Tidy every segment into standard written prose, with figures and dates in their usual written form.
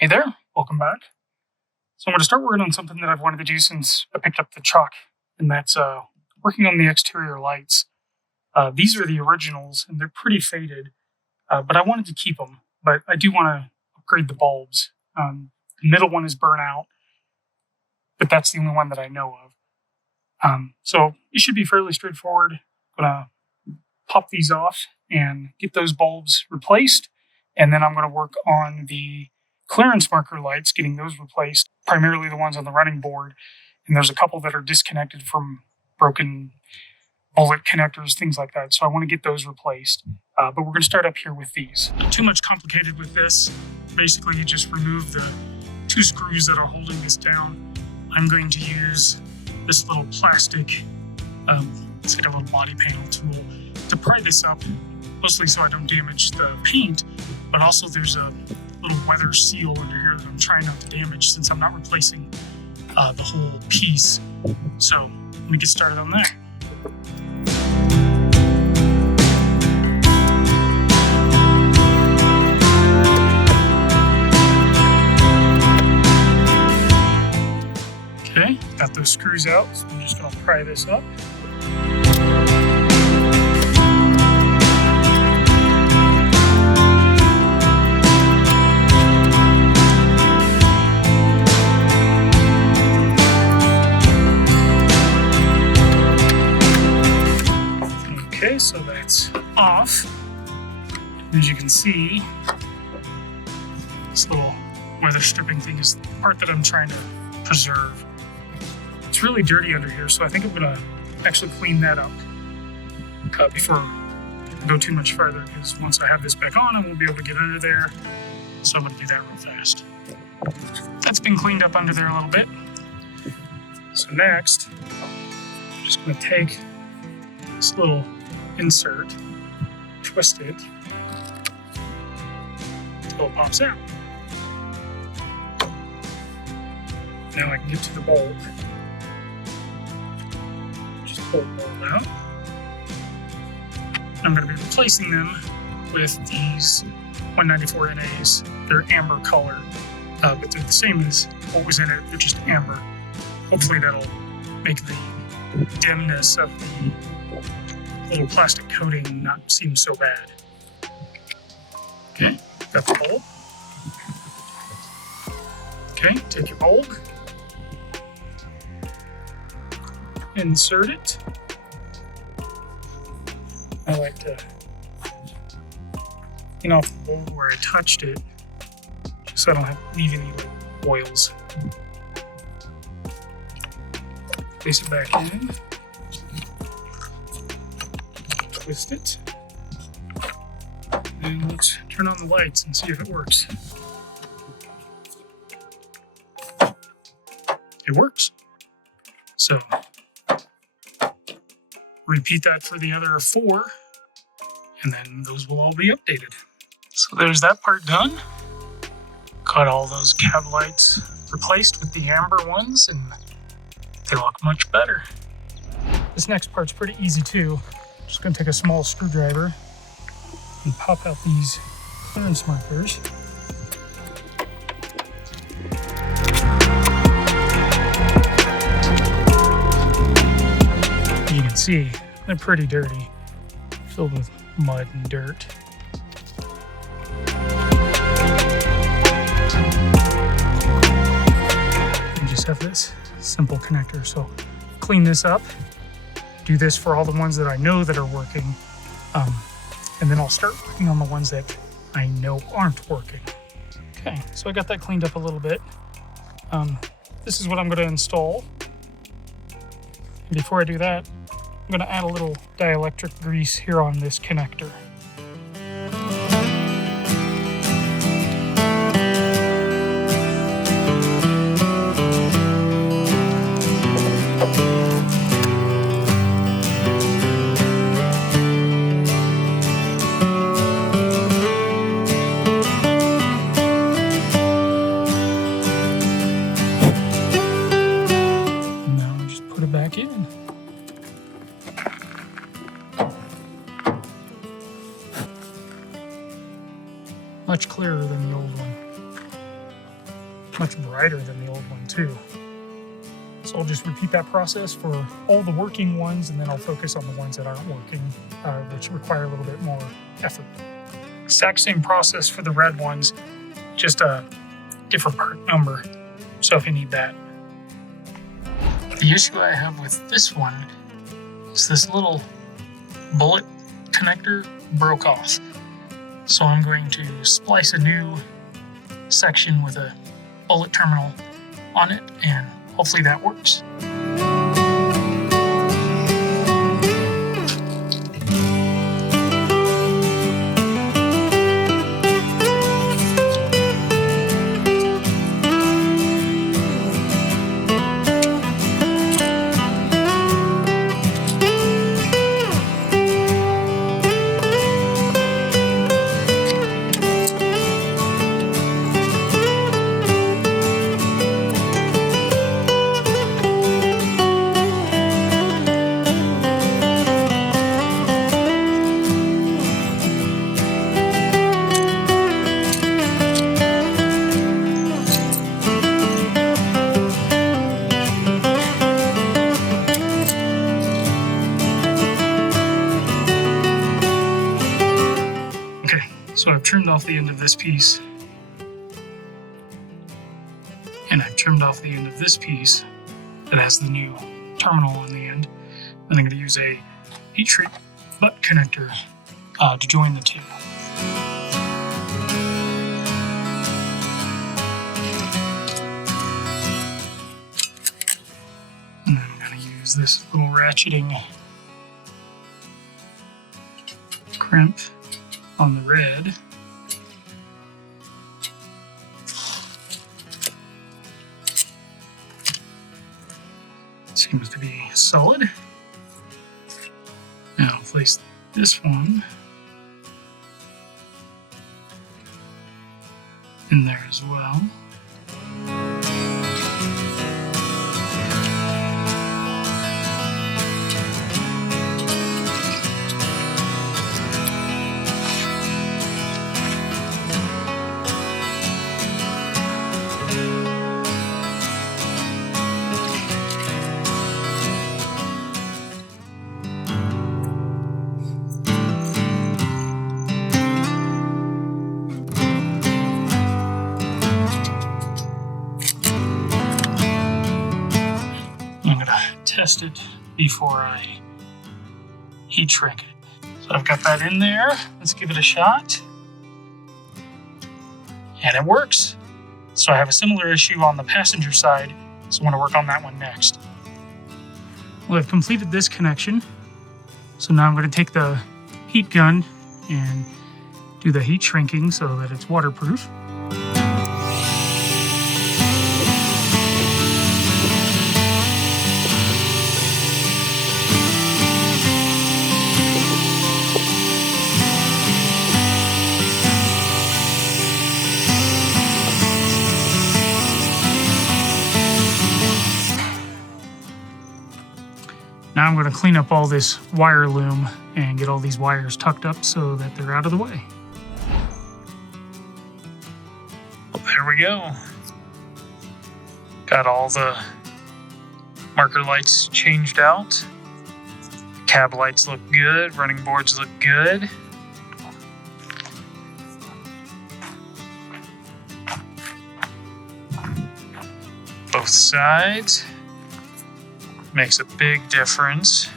Hey there, welcome back. So I'm going to start working on something that I've wanted to do since I picked up the truck, and that's working on the exterior lights. These are the originals, and they're pretty faded, but I wanted to keep them. But I do want to upgrade the bulbs. The middle one is burnt out, but that's the only one that I know of. So it should be fairly straightforward. I'm going to pop these off and get those bulbs replaced, and then I'm going to work on the clearance marker lights, getting those replaced, primarily the ones on the running board. And there's a couple that are disconnected from broken bullet connectors, things like that. So I want to get those replaced. But we're going to start up here with these. Not too much complicated with this. Basically, you just remove the two screws that are holding this down. I'm going to use this little plastic, it's like a little body panel tool, to pry this up, mostly so I don't damage the paint, but also there's a little weather seal under here that I'm trying not to damage since I'm not replacing the whole piece. So let me get started on that. Okay, got those screws out, so I'm just going to pry this up. Okay, so that's off. As you can see, this little weather stripping thing is the part that I'm trying to preserve. It's really dirty under here, so I think I'm going to actually clean that up before I go too much further, because once I have this back on, I won't be able to get under there. So I'm going to do that real fast. That's been cleaned up under there a little bit. So next, I'm just going to take this little insert, twist it until it pops out. Now I can get to the bulb. Just pull the bulb out. I'm going to be replacing them with these 194 NAs. They're amber color, but they're the same as what was in it. They're just amber. Hopefully that'll make the dimness of the little plastic coating not seem so bad. Okay, got the bulb. Okay, take your bulb, insert it. I like to clean off the bulb where I touched it, just so I don't have to leave any oils. Place it back in. Twist it, and let's turn on the lights and see if it works. It works. So repeat that for the other 4, and then those will all be updated. So there's that part done. Got all those cab lights replaced with the amber ones, and they look much better. This next part's pretty easy too. Just going to take a small screwdriver and pop out these clearance markers. You can see they're pretty dirty, filled with mud and dirt. You just have this simple connector, so clean this up. Do this for all the ones that I know that are working, and then I'll start working on the ones that I know aren't working. Okay, so I got that cleaned up a little bit. This is what I'm going to install. And before I do that, I'm going to add a little dielectric grease here on this connector. much brighter than the old one too. So I'll just repeat that process for all the working ones, and then I'll focus on the ones that aren't working, which require a little bit more effort. Exact same process for the red ones, just a different part number, so if you need that. The issue I have with this one is this little bullet connector broke off. So I'm going to splice a new section with a bullet terminal on it, and hopefully that works. So I've trimmed off the end of this piece, and I've trimmed off the end of this piece that has the new terminal on the end. And I'm going to use a heat shrink butt connector to join the two. And I'm going to use this little ratcheting crimp on the red. Seems to be solid. Now I'll place this one in there as well. Test it before I heat shrink it. So I've got that in there. Let's give it a shot. And it works. So I have a similar issue on the passenger side, so I want to work on that one next. Well, I've completed this connection. So now I'm going to take the heat gun and do the heat shrinking so that it's waterproof. Now I'm going to clean up all this wire loom and get all these wires tucked up so that they're out of the way. Well, there we go. Got all the marker lights changed out. Cab lights look good. Running boards look good. Both sides. Makes a big difference.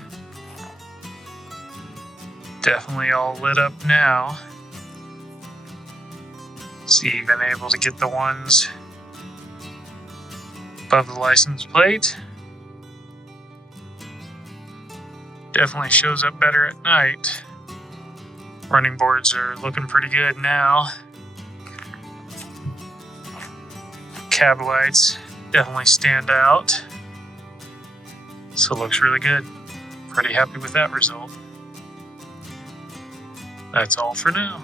Definitely all lit up now. See, even able to get the ones above the license plate. Definitely shows up better at night. Running boards are looking pretty good now. Cab lights definitely stand out. So it looks really good. Pretty happy with that result. That's all for now.